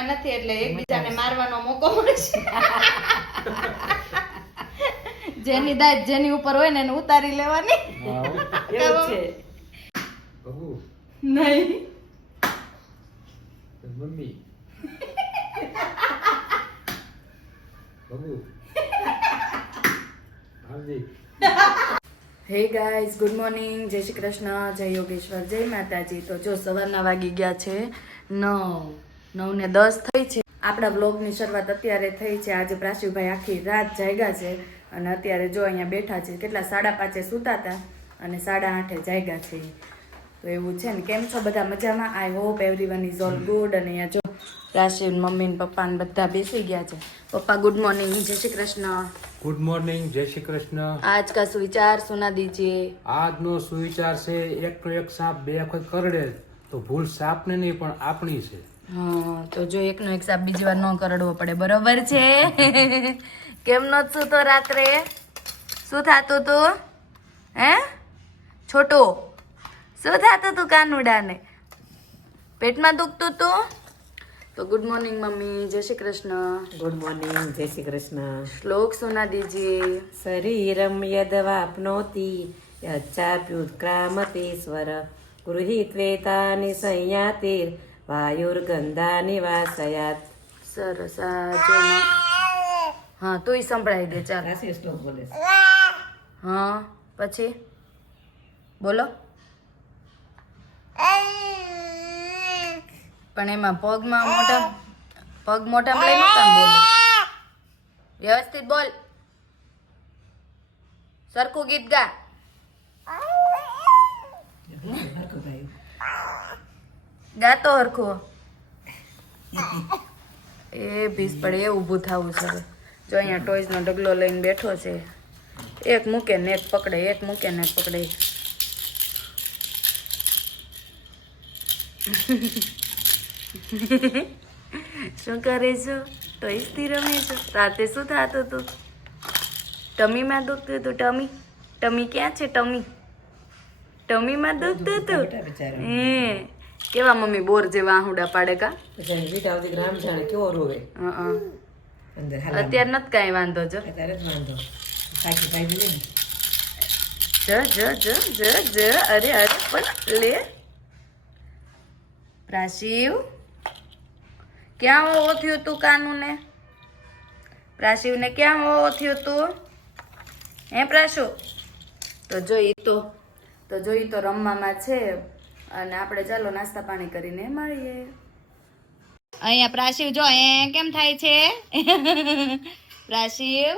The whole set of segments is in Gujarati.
એમાં નથી એટલે એકબીજાને મારવાનો મોકો મળશે જેની દાજ જેની ઉપર હોય ને એને ઉતારી લેવાની. એવું છે. બહુ. નહીં. Mummy. Hey guys good morning. જય શ્રી કૃષ્ણ. જય યોગેશ્વર. જય માતાજી. તો જો સવારના વાગી ગયા છે નવ. નવ ને દસ થઈ છે. આપણા બ્લોગની શરૂઆત અત્યારે થઈ છે. આજે પ્રાસીભાઈ આખી રાત જાગ્યા છે અને અત્યારે જો અહીંયા બેઠા છે. કેટલા સાડા પાંચે સૂતા હતા અને સાડા આઠે જાગ્યા છે. તો એવું છે ને. કેમ છો બધા મજામાં? I hope everyone is all good અને અહીંયા જો રાશિ મમ્મી પપ્પા ને બધા બેસી ગયા છે. પપ્પા ગુડ મોર્નિંગ જય શ્રી કૃષ્ણ. ગુડ મોર્નિંગ જય શ્રી કૃષ્ણ. આજ કા સુવિચાર સુના દીજીએ આજનો સુવિચાર છે એક તો એક સાપ બે વખત કરડે તો ભૂલ સાપને નહીં પણ આપણી છે. તો જો એકનો એક સાપ બીજી વાર ન કરડવો પડે બરોબર છે? કેમ ન તો રાત્રે? શું થાતું તું? હે? છોટો શું થાતું તું કાનુડાને? પેટમાં દુખતું તું? તો ગુડ મોર્નિંગ મમ્મી. જય શ્રી કૃષ્ણ. ગુડ મોર્નિંગ જય શ્રી કૃષ્ણ. શ્લોક સુના દીજીએ શરીરમ યદવાપ્નોતિ યચ્ચાપ્યુત્ક્રામતીશ્વર ગૃહીત્વેતાની સંયાતિર વાયુર્ગંધાની વાસયાત સરસ આ હા તુંય સંભળાવી દે ચાલ. રાશિ શ્લોક બોલે. હા પછી? બોલો. પણ એમાં પગમાં મોટા પગ મોટા લઈ નું બોલો. વ્યવસ્થિત બોલ. સરખું ગીત ગા. ગાતો હરખો. એ ભીસ પડે એ ઊભું થવું છે જો અહીંયા ટોયઝનો ડગલો લઈને બેઠો છે. એક મૂકે ને એક પકડે એક મૂકે ને એક પકડે. શું કરે છો? ટોયઝથી રમે છો? રાતે શું થતું હતું ટમીમાં દુખતું હતું ટમી? ટમી ક્યાં છે ટમી? ટમીમાં દુખતું હતું? હે. કેવા મમ્મી બોર જેવા આહુડા પાડે કા? પછી વિટાવતી રામ જાણે કેવો રોવે? અત્યારે નથી કાંઈ વાંધો જો. અત્યારે જ વાંધો. સાચી ભાઈ દીધી જ જ જ જ જ. અરે અરે પણ લે. પ્રાશિવ? ક્યાં હોવો થયું તું કાનુને? પ્રાશિવને ક્યાં હોવો થયું તું? હે પ્રાશુ? તો જોઈ તો તો જોઈ તો રમવામાં છે. અને આપણે ચાલો નાસ્તા પાણી કરીને મળીએ. અહીંયા પ્રાશિવ જો એ કેમ થાય છે? પ્રાશિવ?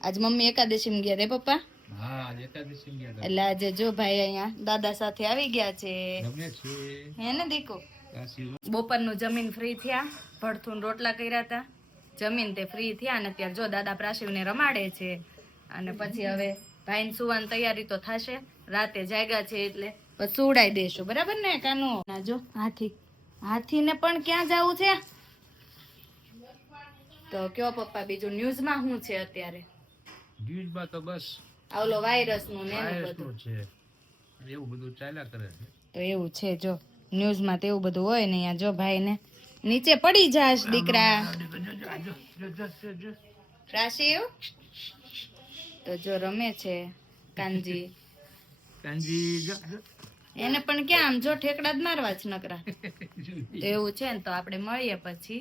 આજ મમ્મી એકાદશી ગયા રે પપ્પા? હા એકાદશી ગયા એટલે આજે જો ભાઈ અહીંયા દાદા સાથે આવી ગયા છે. હે ને દીકો? બપોરનું જમીન ફ્રી થયા. ભડથું રોટલા કર્યા હતા. જમીન તે ફ્રી થયા અને અત્યારે જો દાદા પ્રાશિવને રમાડે છે. અને પછી હવે ભાઈને સુવાની તૈયારી તો થશે. રાતે જાગ્યા છે એટલે પછી સુવડાઈ દેશું બરાબર ને કાનો? જો હાથી. હાથીને પણ ક્યાં જવું છે? તો કયો પપ્પા બીજું ન્યૂઝમાં શું છે અત્યારે? ન્યૂઝમાં તો બસ આવલો વાયરસનું ને બધું. છે. એવું બધું ચાલ્યા કરે છે. તો એવું છે જો ન્યૂઝમાં તો એવું બધું હોય ને અહીંયા જો ભાઈને. નીચે પડી જાશ દીકરા. રાશિવ? તો જો રમે છે કાનજી. કાંજી જો, જો. એને પણ ક્યાં આમ જો ઠેકડા જ મારવા જ નકરા. તો એવું છે ને તો આપણે મળીએ પછી.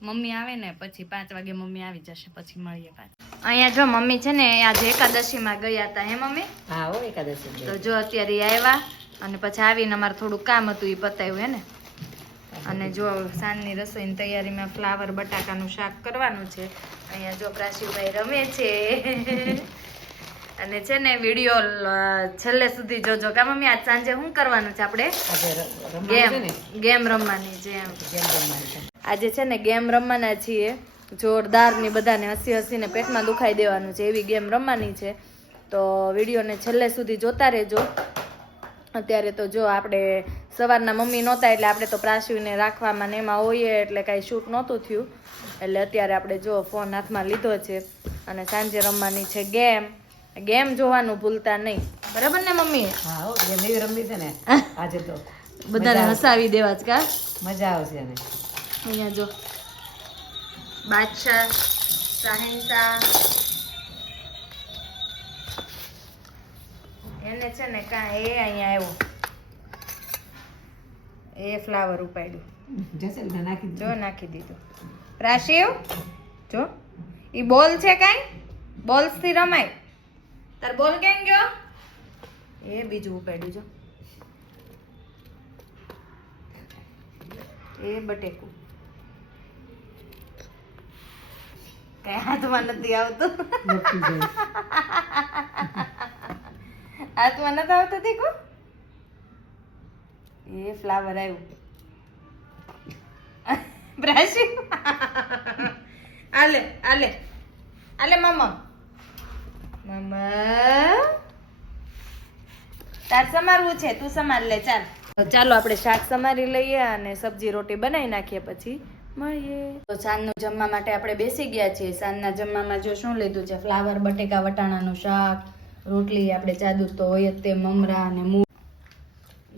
મમ્મી આવે ને પછી પાંચ વાગે મમ્મી આવી જશે પછી મળીએ પાછા. અહીંયા જો મમ્મી છે ને આજે એકાદશીમાં ગયા હતા હે મમ્મી? હા હો એકાદશી તો જો અત્યારે આવ્યા અને પછી આવીને અમારે થોડું કામ હતું એ પતાવ્યું હે ને? અને જો સાંજની રસોઈની તૈયારીમાં ફ્લાવર બટાકાનું શાક કરવાનું છે. અહીંયા જો પ્રાસીભાઈ રમે છે. અને છે ને વીડિયો છેલ્લે સુધી જોજો. કે મમ્મી આજ સાંજે શું કરવાનું છે આપણે? ગેમ. ગેમ રમવાની છે ગેમ રમવાની છે. આજે છે ને ગેમ રમવાના છીએ. જોરદારની બધાને હસી હસીને પેટમાં દુખાઈ દેવાનું છે. એવી ગેમ રમવાની છે. તો વિડીયોને છેલ્લે સુધી જોતા રહેજો. અત્યારે તો જો આપણે સવારના મમ્મી નહોતા એટલે આપણે તો પ્રાશુને રાખવામાં ને એમાં હોઈએ એટલે કાંઈ શૂટ નહોતું થયું. એટલે અત્યારે આપણે જો ફોન હાથમાં લીધો છે અને સાંજે રમવાની છે ગેમ. ગેમ જોવાનું ભૂલતા નહીં. બરાબર ને મમ્મી? હા હો ગેમ એવી રમી છે ને આજે તો. બધાને હસાવી દેવા જ કા? મજા આવશે ને અહીંયા જો. બાદશાહ શાહિનશાહ એને છે ને કા એ અહીંયા આવ્યો. એ ફ્લાવર ઉપાડ્યું. જસેલ નાખી જો નાખી દીધું. રાશિવ? જો. એ બોલ છે કાંઈ? બોલ્સથી રમાય. તાર બોલ કેમ ગયો? એ બીજું ઉપાડ્યું જો. એ બટેકું. કઈ હાથમાં નથી આવતું. હાથમાં નથી આવતું દીકુ એ ફ્લાવર આવ્યું બ્રાશી. આલે આલે આલે મમ્મા ચાલ. આપણે શાક સમારી લઈએ અને સબ્જી રોટી બનાવી નાખીએ પછી મળીએ. તો સાંજનું જમવા માટે આપણે બેસી ગયા છીએ. સાંજના જમવામાં જો શું લીધું છે? ફ્લાવર, બટેકા, વટાણાનું શાક, રોટલી, આપણે ચાદુર તો હોય જ તે, મમરા અને મૂ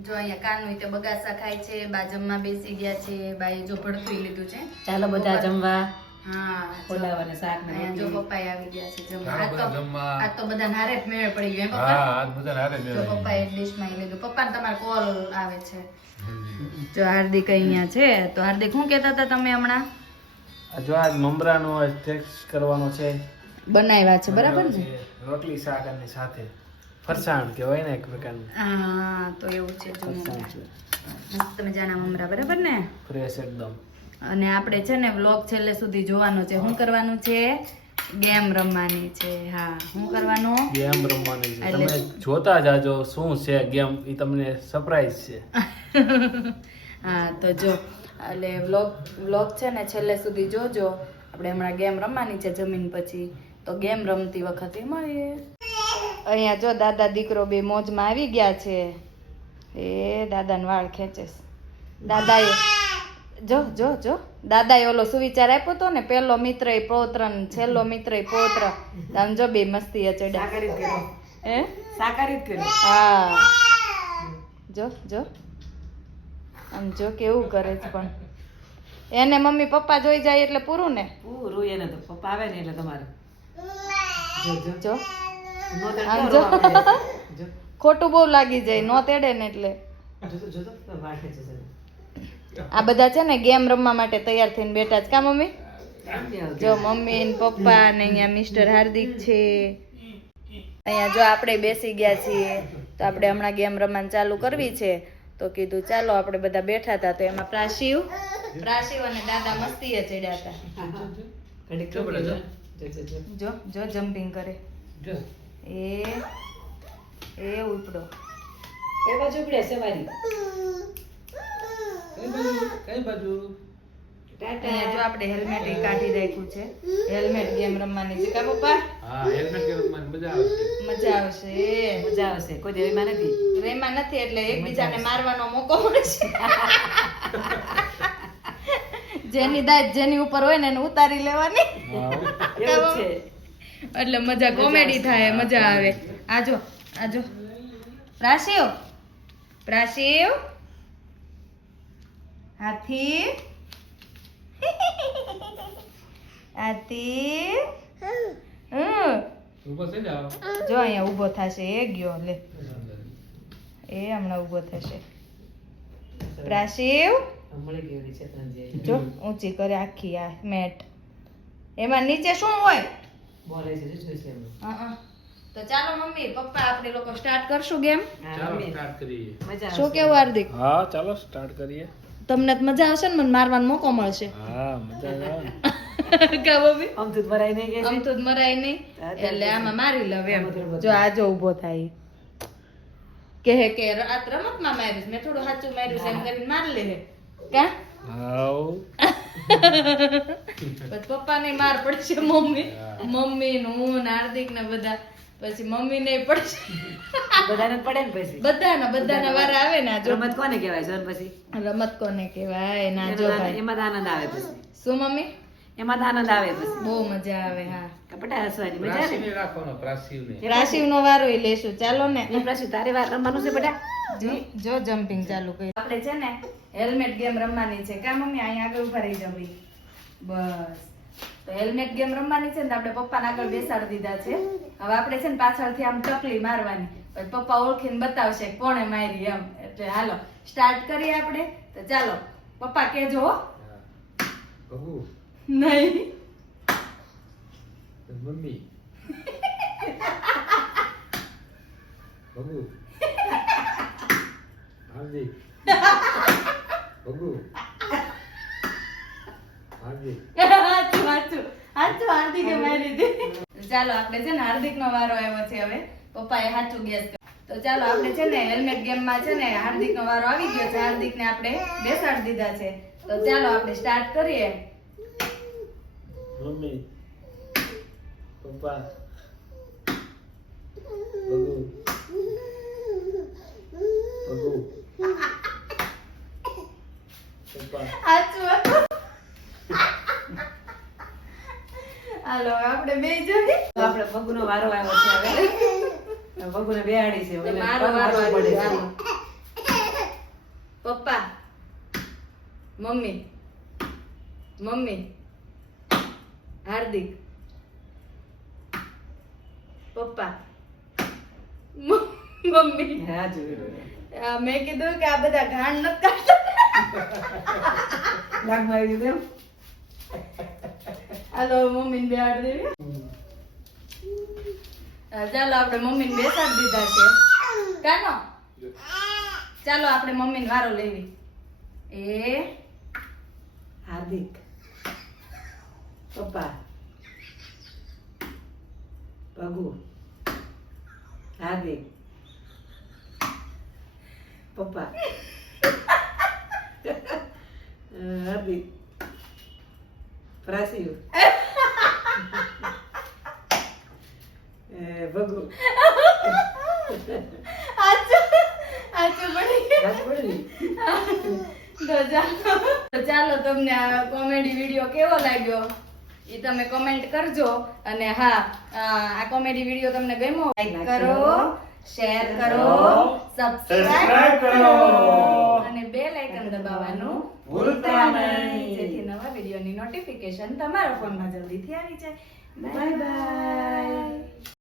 જો અહીંયા કાનુ તે બગાસા ખાય છે, બા જમવા બેસી ગયા છે બાએ જો ભડકું લીધું છે. ચાલો બધા જમવા. હા જો. શાક ને જો પપ્પાએ આવી ગયા છે જમવા. ચાલો તો બધા તો બધા નારે જ મેળ પડી ગયો એમ હા આજ બધા હારે જ જો પપ્પાએ ડિશમાં ઈ લીધું. પપ્પાને તમારો કોલ આવે છે. જો હાર્દિક અહીંયા છે તો હાર્દિક શું કહેતા હતા તમે હમણાં? જો આજ મમરાનો ટેક્સ કરવાનો છે. બનાવ્યા છે બરાબર ને? રોટલી શાક અને સાથે ફરસાણ કહેવાય ને એક પ્રકારનું. હા તો એવું છે જો મસ્ત મજાના મમરા બરાબર ને? ફ્રેશ એકદમ. અને આપણે છે ને વ્લોગ છેલ્લે સુધી જોવાનો છે. શું કરવાનું છે? ગેમ રમવાની છે. હા. શું કરવાનું? ગેમ રમવાની છે. તમે જોતા જાજો શું છે ગેમ. એ તમને સરપ્રાઈઝ છે. હા તો જો. એટલે વ્લોગ વ્લોગ છે ને છેલ્લે સુધી જોજો. આપણે હમણાં ગેમ રમવાની છે જમીન પછી. તો ગેમ રમતી વખતે મળીએ. અહીંયા જો દાદા દીકરો બે મોજમાં આવી ગયા છે. એ દાદાને વાળ ખેંચે. દાદાએ જો જો જો. દાદાએ ઓલો સુવિચાર આપ્યો હતો ને પેલો મિત્ર એ પૌત્ર ને છેલ્લો મિત્ર એ પૌત્ર. સમજો આમ જો બે મસ્તી ચડ્યા. સાકારી જ કર્યો. હે? સાકારિત કર્યો. હા. જો જો. આમ જો કેવું કરે છે પણ. એને મમ્મી પપ્પા જોઈ જાય એટલે પૂરું ને? પૂરું એને તો પપ્પા આવે ને એટલે તમારે. જો જો. આમ ખોટું બહુ લાગી જાય નો તેડે ને એટલે. જો તો જો તો તો છે આ બધા છે ને ગેમ રમવા માટે તૈયાર થઈને બેઠા છે. કા મમ્મી? જો મમ્મી ને પપ્પા ને અહીંયા મિસ્ટર હાર્દિક છે. અહીંયા જો આપણે બેસી ગયા છીએ તો આપણે હમણાં ગેમ રમવાનું ચાલુ કરવી છે. તો કીધું ચાલો આપણે બધા બેઠા હતા તો એમાં પ્રાશિવ પ્રાશિવ અને દાદા મસ્તીએ ચડ્યા હતા. જો જો. જમ્પિંગ કરે. એ એ ઉપડો. એ બાજુ પડે સવારી. કઈ બાજુ? કઈ બાજુ? અહીંયા જો આપણે હેલ્મેટ કાઢી રાખ્યું છે. હેલ્મેટ ગેમ રમવાની છે. કા પપ્પા? હા હેલ્મેટ પહેરવામાં મજા આવશે મજા આવશે. મજા આવશે. કોઈ દેવીમાં નથી. રેમાં નથી એટલે એકબીજાને મારવાનો મોકો મળશે જેની દાંત જેની ઉપર હોય ને એને ઉતારી લેવાની. એટલે મજા કોમેડી થાય મજા આવે. આજો આજો પ્રાશિવ પ્રાશિવ હાથી. હાથી. જો અહીંયા ઊભો થશે. એ ગયો લે. એ હમણાં ઊભો થશે. પ્રાશિવ? જે ઊંચી કરે આખી આ મેટ. એમાં નીચે શું હોય. તો ચાલો મમ્મી પપ્પા આપણે લોકો સ્ટાર્ટ કરશું ગેમ. ચાલો સ્ટાર્ટ કરીએ. શું કેવું હાર્દિક? હા ચાલો સ્ટાર્ટ કરીએ. તમને મજા આવશે ને મને મારવાનો મોકો મળશે. હા મજા આવે. કા મમ્મી? આમ તો ભરાઈ નહીં આમ તો મરાય નહીં. એટલે આમાં મારી લવ એમ. જો આ જો ઊભો થાય. કે રાત રમતમાં માર્યું મેં થોડું સાચું માર્યું છે એમ કરીને મારી લે કા? પપ્પા પછી માર પડશે મમ્મી. મમ્મી ને હું. હાર્દિક ને બધા. પછી મમ્મી ને પડશે. બધાને પડે ને પછી? બધાના બધાના વાર આવે ને જો. રમત કોને કહેવાય? જોન પછી? રમત કોને કહેવાય? ના જો એમાં ભાઈ. એમાં આનંદ આવે પછી. શું મમ્મી? એમાં આનંદ આવે પછી. બહુ મજા આવે હા. કપટા હસવાની મજા આવે રાખવાનો પ્રાસીને પ્રાસીવ નો વારો લેશું. ચાલો ને. એ પ્રાસીવ તારે વાર રમવાનું છે બેટા જો જો જમ્પિંગ ચાલુ કરી આપણે છે ને હેલ્મેટ ગેમ રમવાની છે. કા મમ્મી અહીંયા આગળ ઊભા રહી જવી બસ. તો હેલ્મેટ ગેમ રમવાની છે ને આપણે પપ્પાને આગળ બેસાડી દીધા છે. હવે આપણે છે ને પાછળથી આમ ચકલી મારવાની. પછી પપ્પા ઓળખીને બતાવશે કોણે મારી એમ. એટલે હાલો સ્ટાર્ટ કરીએ આપણે. તો ચાલો પપ્પા કેજો નહીં. મમ્મી. બહુ હાજી હાજી હાચું હાચું. હાચું હાર્દિકે મારી દીધી. ચાલો આપણે છે ને હાર્દિક નો વારો આવ્યો છે હવે. પપ્પાએ સાચું ગેસ તો ચાલો આપણે છે ને હેલ્મેટ ગેમમાં છે ને હાર્દિક નો વારો આવી ગયો છે. હાર્દિક ને આપણે બેસાડી દીધા છે. તો ચાલો આપણે સ્ટાર્ટ કરીએ. મમ્મી પપ્પા બગુ બગુ પપ્પા. સાચું હતું હાલો આપણે બે જઈએ આપણે પગનો વારો આવ્યો છે હવે. પગને બેહાડી છે એટલે મારો વારો પડે છે. પપ્પા મમ્મી મમ્મી હાર્દિક પપ્પા મમ્મી હા જોયું મેં કીધું કે આ બધા ઘાણ નથી કાઢતા. લાગમાં આવી ગયું હાલો મમ્મી ને બેહાડી દેવી હા, ચાલો આપણે મમ્મી ને બેસાડી દીધા છે કાનો ચાલો આપણે મમ્મી ને વારો લેવી એ હાર્દિક પપ્પા પગુ હાર્દિક પપ્પા અ, હાર્દિક પ્રાસીવ É, પડી તો ચાલો તો ચાલો તમને આ કોમેડી વીડિયો કેવો લાગ્યો? એ તમે કોમેન્ટ કરજો. અને હા આ કોમેડી વીડિયો તમને ગમ્યો લાઈક કરો શેર કરો સબસ્ક્રાઇબ કરો. અને બેલ આઇકન દબાવવાનું ભૂલતા નહીં. વિડીયોની નોટિફિકેશન તમારા ફોનમાં જલ્દીથી આવી જાય. Bye bye